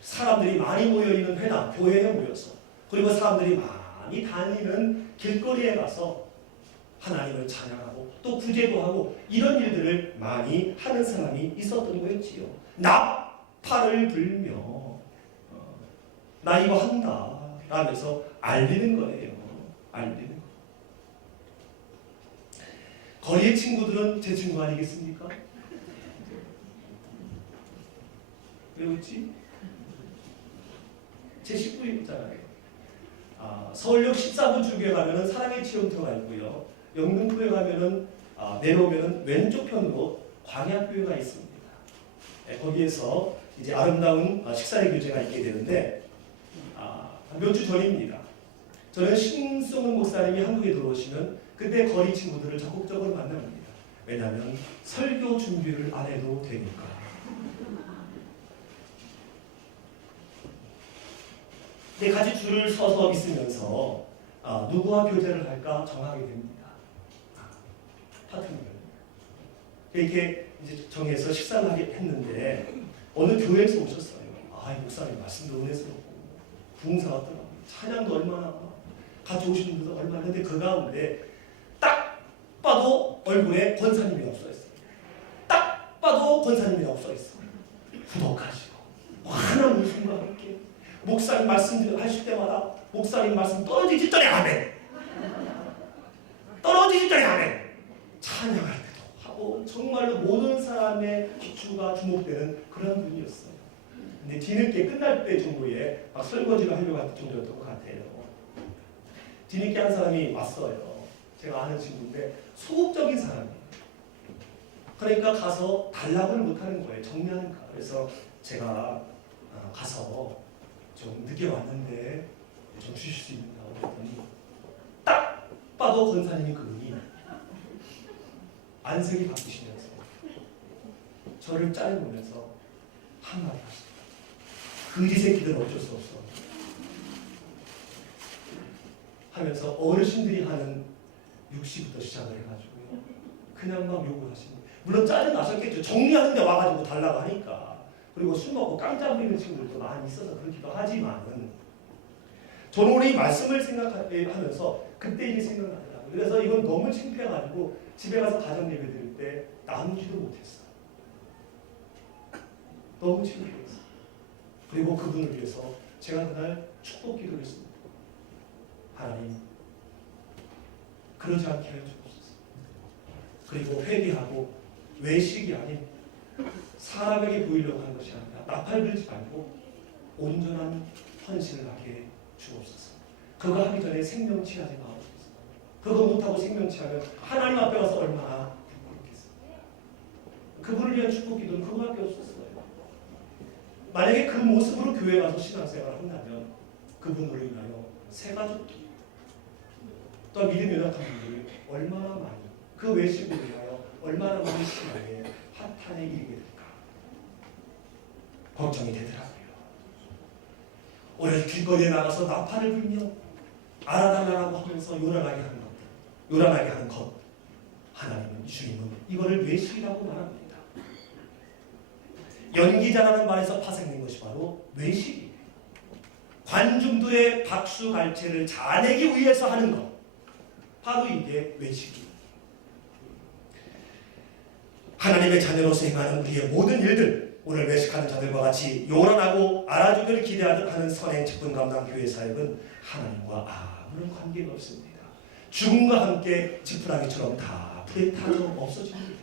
사람들이 많이 모여있는 회당, 교회에 모여서, 그리고 사람들이 많이 다니는 길거리에 가서 하나님을 찬양하고 또 구제도 하고 이런 일들을 많이 하는 사람이 있었던 거였지요. 나팔을 불며 나 이거 한다 라면서 알리는 거예요. 알리는 거. 거리의 친구들은 제 친구 아니겠습니까? 왜 웃지? 제 식구였잖아요. 서울역 14번 출구에 가면은 사랑의 치료터가 있고요. 영등포에 가면은 내려오면은 왼쪽 편으로 광야교회가 있습니다. 거기에서 이제 아름다운 식사의 교제가 있게 되는데, 몇 주 전입니다. 저는 신승훈 목사님이 한국에 들어오시면 그때 거리 친구들을 적극적으로 만납니다. 왜냐하면 설교 준비를 안 해도 되니까. 네, 같이 줄을 서서 있으면서 누구와 교제를 할까 정하게 됩니다. 파트너를. 이렇게 이제 정해서 식사를 했는데 어느 교회에서 오셨어요. 이 목사님 말씀도 은혜스럽고 부흥사 같더라고요. 찬양도 얼마나 같이 오시는 분들 얼마나. 근데 그 가운데 딱 봐도 얼굴에 권사님이라고 써있어요. 딱 봐도 권사님이라고 써있어요. 후덕하시고 환한 웃음과 함께 목사님 말씀 하실 때마다 목사님 말씀 떨어지기 전에 아멘, 떨어지기 전에 아멘, 찬양할 때도 하고 정말로 모든 사람의 기초가 주목되는 그런 분이었어요. 근데 뒤늦게 끝날 때 정도에 막 설거지를 하려고 할 정도였던 것 같아요. 뒤늦게 한 사람이 왔어요. 제가 아는 친구인데 소극적인 사람이에요. 그러니까 가서 단락을 못하는 거예요. 정리하니까. 그래서 제가 가서 좀 늦게 왔는데 좀 주실 수 있는다고 그랬더니 딱 봐도 권사님이 그분이 안색이 바뀌시면서 저를 짜내보면서 한마디 하시더라고요. 그리 새끼들은 어쩔 수 없어 하면서 어르신들이 하는 육시부터 시작을 해가지고요. 그냥 막 욕을 하시는. 물론 짜증 나셨겠죠. 정리하는데 와가지고 달라고 하니까. 그리고 술 먹고 깜짝 부리는 친구들도 많이 있어서 그렇기도 하지만은 저는 우리 말씀을 생각하면서 그때 일이 생각나더라고요. 그래서 이건 너무 창피해가지고 집에 가서 가정 예배 드릴 때 나누지도 못했어요. 너무 창피했어요. 그리고 그분을 위해서 제가 그날 축복 기도를 했습니다. 하나님, 그러지 않게 하여 주옵소서. 그리고 회개하고 외식이 아닌 사람에게 보이려고 하는 것이 아니라 나팔 들지 말고 온전한 헌신을 하게 주옵소서. 그거 하기 전에 생명 취하지 마옵소서. 그거 못하고 생명 취하면 하나님 앞에 가서 얼마나 부끄럽겠어요. 그분을 위한 축복 기도는 그거밖에 없었어요. 만약에 그 모습으로 교회 가서 신앙생활을 한다면 그분을 위하여 새 가족도 또 믿음이 연약한 분들이 얼마나 많이 그 외식으로 인하여 얼마나 많은 신앙에 파탄에 이르게 될까 걱정이 되더라고요. 오늘 길거리에 나가서 나팔을 불며 알아달라고 하면서 요란하게 하는 것 하나님은 주님은 이거를 외식이라고 말합니다. 연기자라는 말에서 파생된 것이 바로 외식이에요. 관중들의 박수갈채를 자내기 위해서 하는 것 바로 이게 외식이에요. 하나님의 자녀로서 행하는 우리의 모든 일들 오늘 외식하는 자들과 같이 요란하고 알아주기를 기대하듯 하는 선행 직분 감당 교회 사역은 하나님과 아무런 관계가 없습니다. 죽음과 함께 지푸라기처럼 다 불에 타져 없어집니다.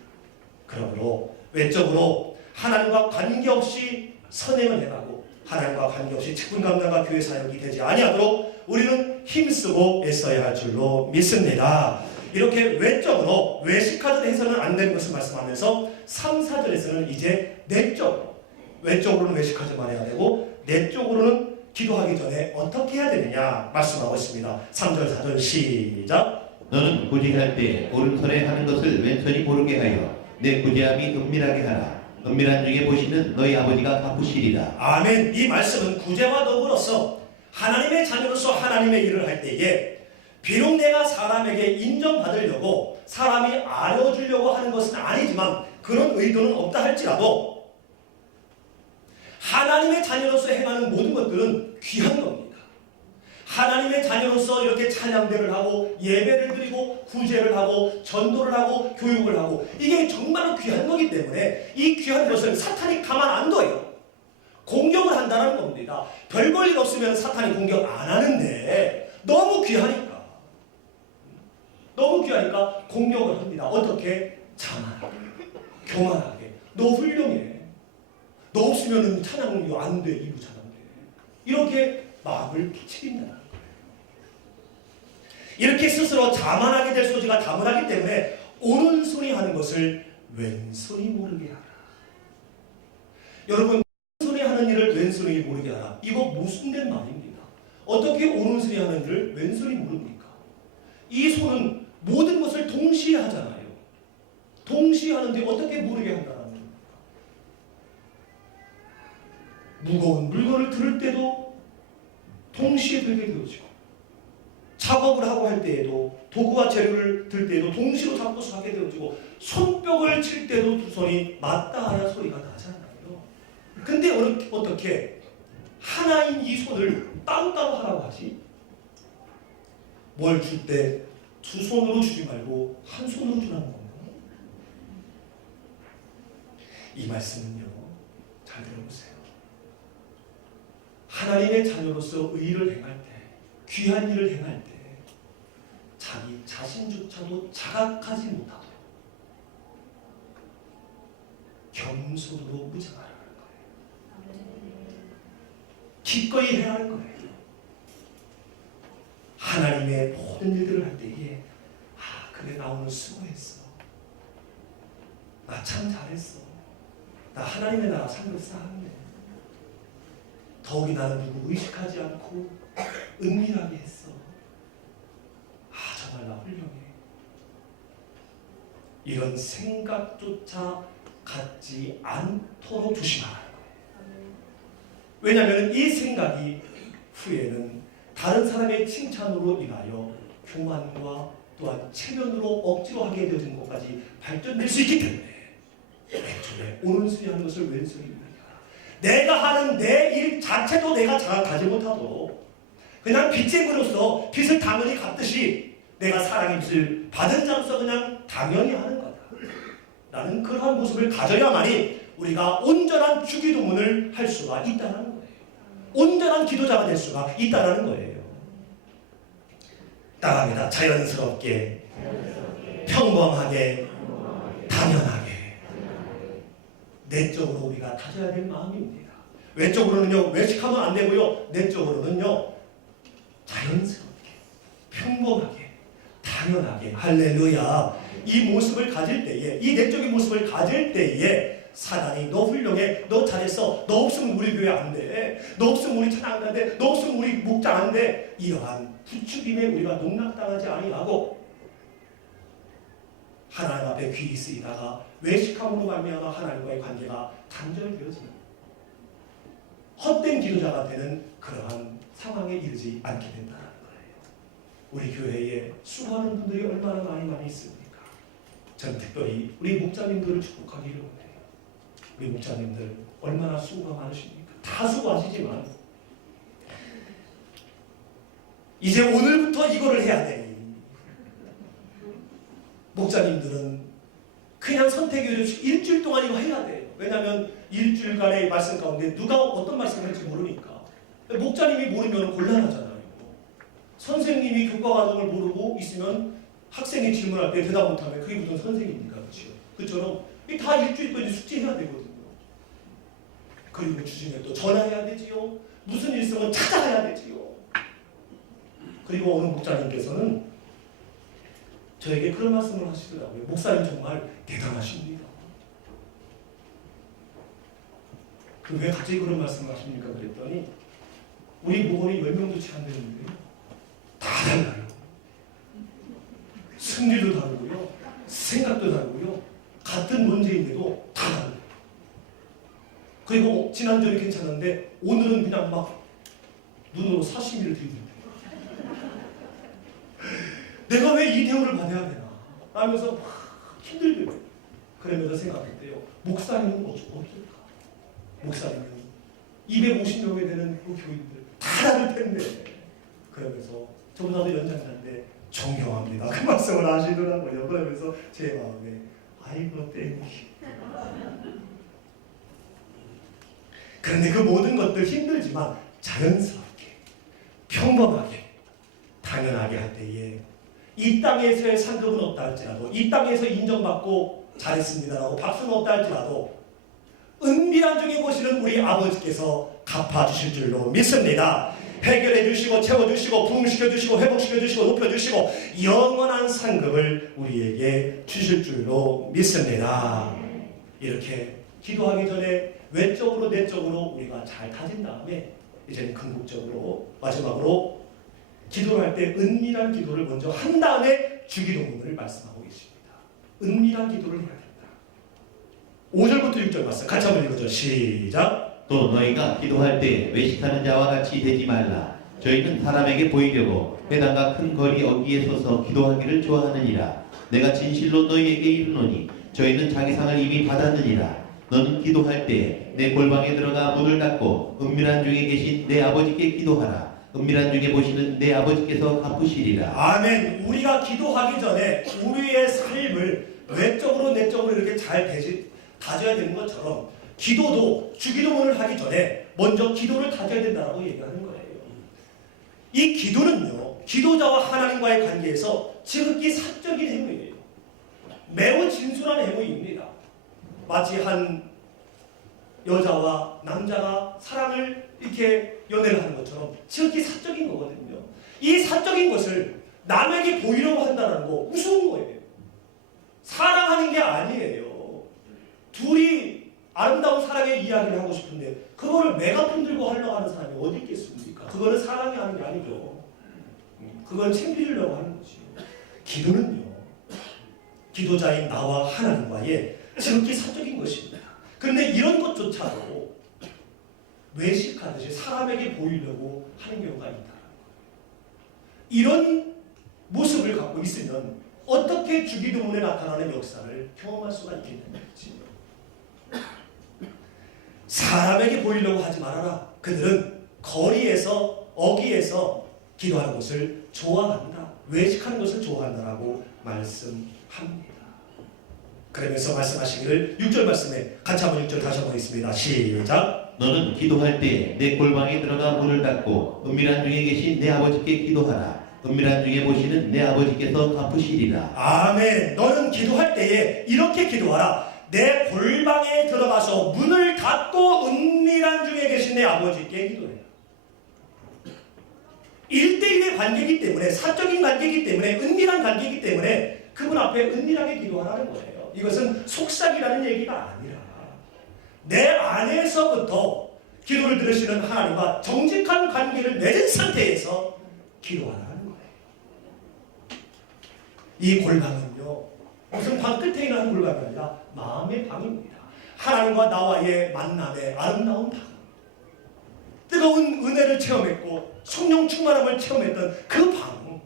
그러므로 외적으로 하나님과 관계없이 선행을 해가고 하나님과 관계없이 직분 감당과 교회 사역이 되지 아니하도록 우리는 힘쓰고 애써야 할 줄로 믿습니다. 이렇게 외적으로 외식하듯 해서는 안 되는 것을 말씀하면서 3, 4절에서는 이제 내적으로 외적으로는 외식하지 말아야 되고 내적으로는 기도하기 전에 어떻게 해야 되느냐 말씀하고 있습니다. 3절 4절 시작. 너는 구제할 때 오른손에 하는 것을 왼손이 모르게 하여 내 구제함이 은밀하게 하라. 은밀한 중에 보시는 너희 아버지가 갚으시리라. 아멘. 이 말씀은 구제와 더불어서 하나님의 자녀로서 하나님의 일을 할 때에 비록 내가 사람에게 인정받으려고 사람이 알아주려고 하는 것은 아니지만 그런 의도는 없다 할지라도 하나님의 자녀로서 행하는 모든 것들은 귀한 겁니다. 하나님의 자녀로서 이렇게 찬양대를 하고 예배를 드리고 구제를 하고 전도를 하고 교육을 하고 이게 정말로 귀한 거기 때문에 이 귀한 것을 사탄이 가만 안 둬요. 공격을 한다는 겁니다. 별 볼 일 없으면 사탄이 공격 안 하는데 너무 귀하니까 공격을 합니다. 어떻게? 자만하게, 교만하게. 너 훌륭해. 너 없으면 찬양이 안 돼. 이부 찬양돼. 이렇게 마음을 부추긴다는 거예요. 이렇게 스스로 자만하게 될 소지가 다분하기 때문에 오른손이 하는 것을 왼손이 모르게 하라. 여러분, 오른손이 하는 일을 왼손이 모르게 하라. 이거 모순된 말입니다. 어떻게 오른손이 하는 일을 왼손이 모릅니까? 이 손은 모든 것을 동시에 하잖아요. 동시에 하는데 어떻게 모르게 한다는 겁니까? 무거운 물건을 들을 때도 동시에 들게 되어지고 작업을 하고 할 때에도 도구와 재료를 들 때에도 동시로 잡고서 하게 되어지고 손뼉을 칠 때도 두 손이 맞닿아야 소리가 나잖아요. 근데 어떻게 하나인 이 손을 따로따로 하라고 하지? 뭘 줄 때 두 손으로 주지 말고 한 손으로 주라는 건가요? 이 말씀은요, 잘 들어보세요. 하나님의 자녀로서 의를 행할 때, 귀한 일을 행할 때 자기 자신조차도 자각하지 못하도록 겸손으로 무장하라는 거예요. 기꺼이 해야 할 거예요. 하나님의 모든 일들을 할 때에 그래 나 오늘 수고했어. 나 참 잘했어. 나 하나님의 나라 상급 쌓았네. 더욱이 나는 누구 의식하지 않고 은밀하게 했어. 정말 나 훌륭해. 이런 생각조차 갖지 않도록 조심하라는 거예요. 왜냐하면 이 생각이 후에는 다른 사람의 칭찬으로 인하여 교만과 또한 체면으로 억지로 하게 되어진 것까지 발전될 수 있기 때문에 왼손에 오른손이 하는 것을 왼손이 모르게 하라. 내가 하는 내 일 자체도 내가 자각하지 못하도록 그냥 빚쟁이로서 빚을 당연히 갚듯이 내가 사랑의 빚을 받은 자로서 그냥 당연히 하는 거다. 나는 그러한 모습을 가져야만이 우리가 온전한 주기도문을 할 수가 있다는 거예요. 온전한 기도자가 될 수가 있다는 거예요. 따라합니다. 자연스럽게, 평범하게, 당연하게 내적으로 우리가 가져야 될 마음입니다. 외적으로는요, 외식하면 안 되고요, 내적으로는요, 자연스럽게, 평범하게, 당연하게, 할렐루야. 이 모습을 가질 때에, 이 내적인 모습을 가질 때에 사단이 너 훌륭해, 너 잘했어, 너 없으면 없으면 우리 교회 안 돼. 너 없으면 우리 찬양 안 돼. 너 없으면 우리 목장 안 돼. 이러한 부추김에 우리가 농락당하지 아니하고 하나님 앞에 귀히 쓰이다가 외식함으로 말미암아 하나님과의 관계가 단절되어지는 헛된 기도자가 되는 그러한 상황에 이르지 않게 된다는 거예요. 우리 교회에 수많은 분들이 얼마나 많이 있습니까? 전 특별히 우리 목자님들을 축복하기를 원해요. 우리 목자님들 얼마나 수고가 많으십니까? 다 수고하시지만 이제 오늘부터 이거를 해야 돼. 목자님들은 그냥 선택해 주시고 일주일 동안 이거 해야 돼요. 왜냐하면 일주일간의 말씀 가운데 누가 어떤 말씀을 할지 모르니까. 목자님이 모르면 곤란하잖아요. 선생님이 교과 과정을 모르고 있으면 학생이 질문할 때 대답 못하면 그게 무슨 선생입니까? 그렇죠? 그처럼 다 일주일 동안 숙제해야 되거든요. 그리고 주중에 또 전화해야 되지요. 무슨 일 있으면 찾아가야 되지요. 그리고 어느 목자님께서는 저에게 그런 말씀을 하시더라고요. 목사님 정말 대단하십니다. 왜 갑자기 그런 말씀을 하십니까? 그랬더니 우리 목원이 10명도 채 안 되는데요. 다 달라요. 승리도 다르고요. 생각도 다르고요. 같은 문제인데도 다 달라요. 그리고 지난주에 괜찮은데 오늘은 그냥 막 눈으로 사시미를 들이대요. 내가 왜 이 대우를 받아야 되나 하면서 막 힘들대요. 그러면서 생각했대요. 목사님은 어쩔까? 목사님은 250명이 되는 그 교인들 다 다를 텐데. 그러면서 저보다도 연장자인데 존경합니다. 그 말씀을 하시더라고요. 그러면서 제 마음에 아이고 땡기. 그런데 그 모든 것들 힘들지만 자연스럽게 평범하게 당연하게 할 때에 이 땅에서의 상급은 없다 할지라도 이 땅에서 인정받고 잘했습니다라고 박수는 없다 할지라도 은밀한 중에 보시는 우리 아버지께서 갚아주실 줄로 믿습니다. 해결해 주시고 채워주시고 부흥시켜 주시고 회복시켜 주시고 높여 주시고 영원한 상급을 우리에게 주실 줄로 믿습니다. 이렇게 기도하기 전에 외적으로 내적으로 우리가 잘 다진 다음에 이제는 궁극적으로 마지막으로 기도를 할 때 은밀한 기도를 먼저 한 다음에 주기도문을 말씀하고 계십니다. 은밀한 기도를 해야 된다. 5절부터 6절 말씀 같이 한번 읽어줘. 시작. 또 너희가 기도할 때 외식하는 자와 같이 되지 말라. 저희는 사람에게 보이려고 회당과 큰 거리 어귀에 서서 기도하기를 좋아하느니라. 내가 진실로 너희에게 이르노니 저희는 자기 상을 이미 받았느니라. 너는 기도할 때 내 골방에 들어가 문을 닫고 은밀한 중에 계신 내 아버지께 기도하라. 은밀한 중에 보시는 내 아버지께서 갚으시리라. 아멘. 우리가 기도하기 전에 우리의 삶을 외적으로 내적으로 이렇게 잘 다져야 되는 것처럼 기도도 주기도문을 하기 전에 먼저 기도를 다져야 된다고 얘기하는 거예요. 이 기도는요, 기도자와 하나님과의 관계에서 지극히 사적인 행위예요. 매우 진솔한 행위입니다. 마치 한 여자와 남자가 사랑을 이렇게 연애를 하는 것처럼 지극히 사적인 거거든요. 이 사적인 것을 남에게 보이려고 한다는 거 무서운 거예요. 사랑하는 게 아니에요. 둘이 아름다운 사랑의 이야기를 하고 싶은데 그거를 메가폰 들고 하려고 하는 사람이 어디 있겠습니까? 그거는 사랑이 하는 게 아니죠. 그건 챙기려고 하는 것이요. 기도는요, 기도자인 나와 하나님과의 지극히 사적인 것입니다. 그런데 이런 것조차도 외식하듯이 사람에게 보이려고 하는 경우가 있다. 이런 모습을 갖고 있으면 어떻게 주기도문에 나타나는 역사를 경험할 수가 있겠는지. 사람에게 보이려고 하지 말아라. 그들은 거리에서 어귀에서 기도하는 것을 좋아한다. 외식하는 것을 좋아한다라고 말씀합니다. 그러면서 말씀하시기를 6절 말씀에 같이 한번 6절 다시 한번 있습니다. 시작. 너는 기도할 때 내 골방에 들어가 문을 닫고 은밀한 중에 계신 내 아버지께 기도하라. 은밀한 중에 보시는 내 아버지께서 갚으시리라. 아멘. 너는 기도할 때에 이렇게 기도하라. 내 골방에 들어가서 문을 닫고 은밀한 중에 계신 내 아버지께 기도해라. 1대1의 관계이기 때문에, 사적인 관계이기 때문에, 은밀한 관계이기 때문에 그분 앞에 은밀하게 기도하라는 거예요. 이것은 속삭이라는 얘기가 아니라 내 안에서부터 기도를 들으시는 하나님과 정직한 관계를 맺은 상태에서 기도하라는 거예요. 이 골방은요, 무슨 방 끝에 있는 골방이 아니라 마음의 방입니다. 하나님과 나와의 만남의 아름다운 방. 뜨거운 은혜를 체험했고 성령 충만함을 체험했던 그 방.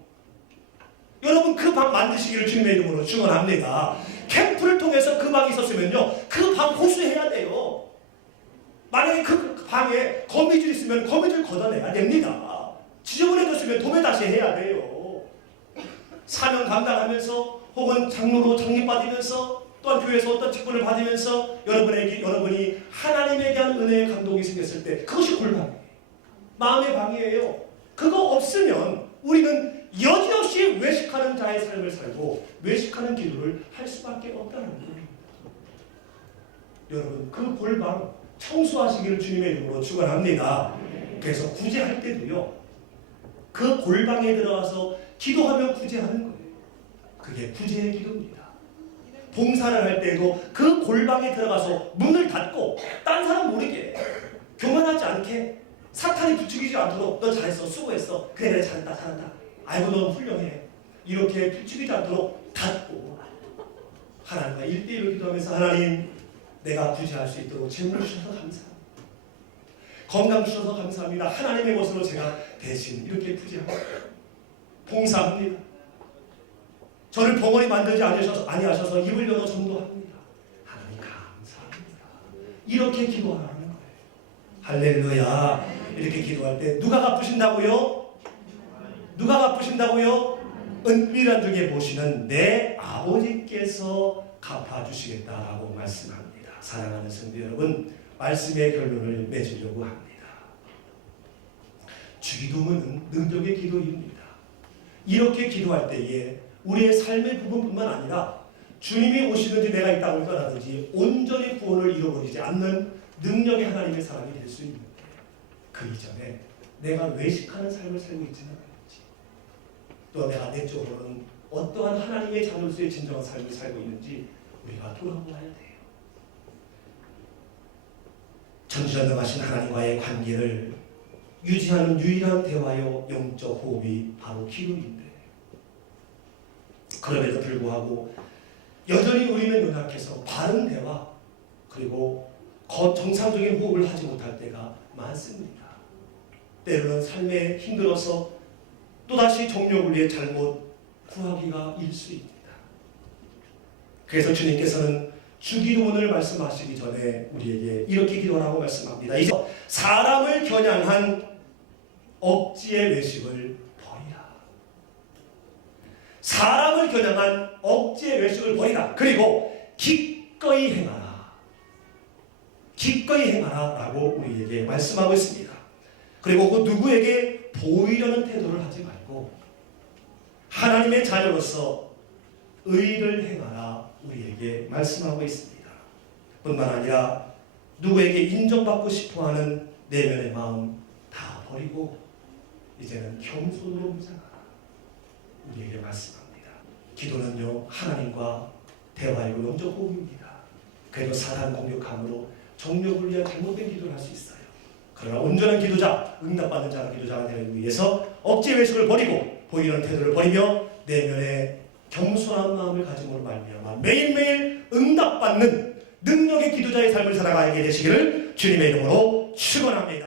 여러분 그 방 만드시기를 주님의 이름으로 축원합니다. 캠프를 통해서 그 방이 있었으면요, 그 방 호수해야 돼요. 만약에 그 방에 거미줄 있으면 거미줄 걷어내야 됩니다. 지저분해졌으면 도매 다시 해야 돼요. 사명 감당하면서 혹은 장로로 장립받으면서 또한 교회에서 어떤 직분을 받으면서 여러분이 하나님에 대한 은혜의 감동이 생겼을 때 그것이 골방이에요. 마음의 방이에요. 그거 없으면 우리는 여지없이 외식하는 자의 삶을 살고 외식하는 기도를 할 수밖에 없다는 거예요. 여러분 그 골방 청소하시기를 주님의 이름으로 축원합니다. 그래서 구제할 때도요, 그 골방에 들어가서 기도하며 구제하는 거예요. 그게 구제의 기도입니다. 봉사를 할 때도 그 골방에 들어가서 문을 닫고 딴 사람 모르게, 교만하지 않게, 사탄이 부추기지 않도록 너 잘했어, 수고했어, 그래 잘했다, 잘한다, 아이고 넌 훌륭해, 이렇게 부추기지 않도록 닫고 하나님과 1대1로 기도하면서 하나님 내가 구제할 수 있도록 재물 주셔서 감사합니다. 건강 주셔서 감사합니다. 하나님의 것으로 제가 대신 이렇게 구제합니다. 봉사합니다. 저를 벙어리 만들지 아니하셔서 입을 열어 전도합니다. 하나님 감사합니다. 이렇게 기도하라는 거예요. 할렐루야. 이렇게 기도할 때 누가 갚으신다고요? 누가 갚으신다고요? 은밀한 중에 보시는 내 아버지께서 갚아주시겠다라고 말씀합니다. 사랑하는 성도 여러분, 말씀의 결론을 맺으려고 합니다. 주기도문은 능력의 기도입니다. 이렇게 기도할 때에 우리의 삶의 부분뿐만 아니라 주님이 오시든지 내가 이 땅을 떠나든지 온전히 구원을 잃어버리지 않는 능력의 하나님의 사람이 될 수 있는데, 그 이전에 내가 외식하는 삶을 살고 있지는 않은지, 또 내가 내적으로는 어떠한 하나님의 자녀로서의 진정한 삶을 살고 있는지 우리가 돌아보아야 돼요. 전지전능하신 하나님과의 관계를 유지하는 유일한 대화요 영적 호흡이 바로 기도인데, 그럼에도 불구하고 여전히 우리는 연약해서 바른 대화 그리고 정상적인 호흡을 하지 못할 때가 많습니다. 때로는 삶에 힘들어서 또다시 정욕을 위해 잘못 구하기가 일수입니다. 그래서 주님께서는 주기도문을 말씀하시기 전에 우리에게 이렇게 기도하라고 말씀합니다. 이제 사람을 겨냥한 억지의 외식을 버리라. 사람을 겨냥한 억지의 외식을 버리라. 그리고 기꺼이 행하라. 기꺼이 행하라 라고 우리에게 말씀하고 있습니다. 그리고 그 누구에게 보이려는 태도를 하지 말고 하나님의 자녀로서 의를 행하라 우리에게 말씀하고 있습니다. 뿐만 아니라 누구에게 인정받고 싶어하는 내면의 마음 다 버리고 이제는 겸손으로 무장하라 우리에게 말씀합니다. 기도는요, 하나님과 대화이고 영적 호흡입니다. 그래도 사단 공격함으로 정욕을 위한 잘못된 기도를 할 수 있어요. 그러나 온전한 기도자, 응답받는 자가 기도자가 되기 위해서 억지 외식을 버리고 보이려는 태도를 버리며 내면의 겸손한 마음을 가짐으로 말미암아 매일매일 응답받는 능력의 기도자의 삶을 살아가게 되시기를 주님의 이름으로 축원합니다.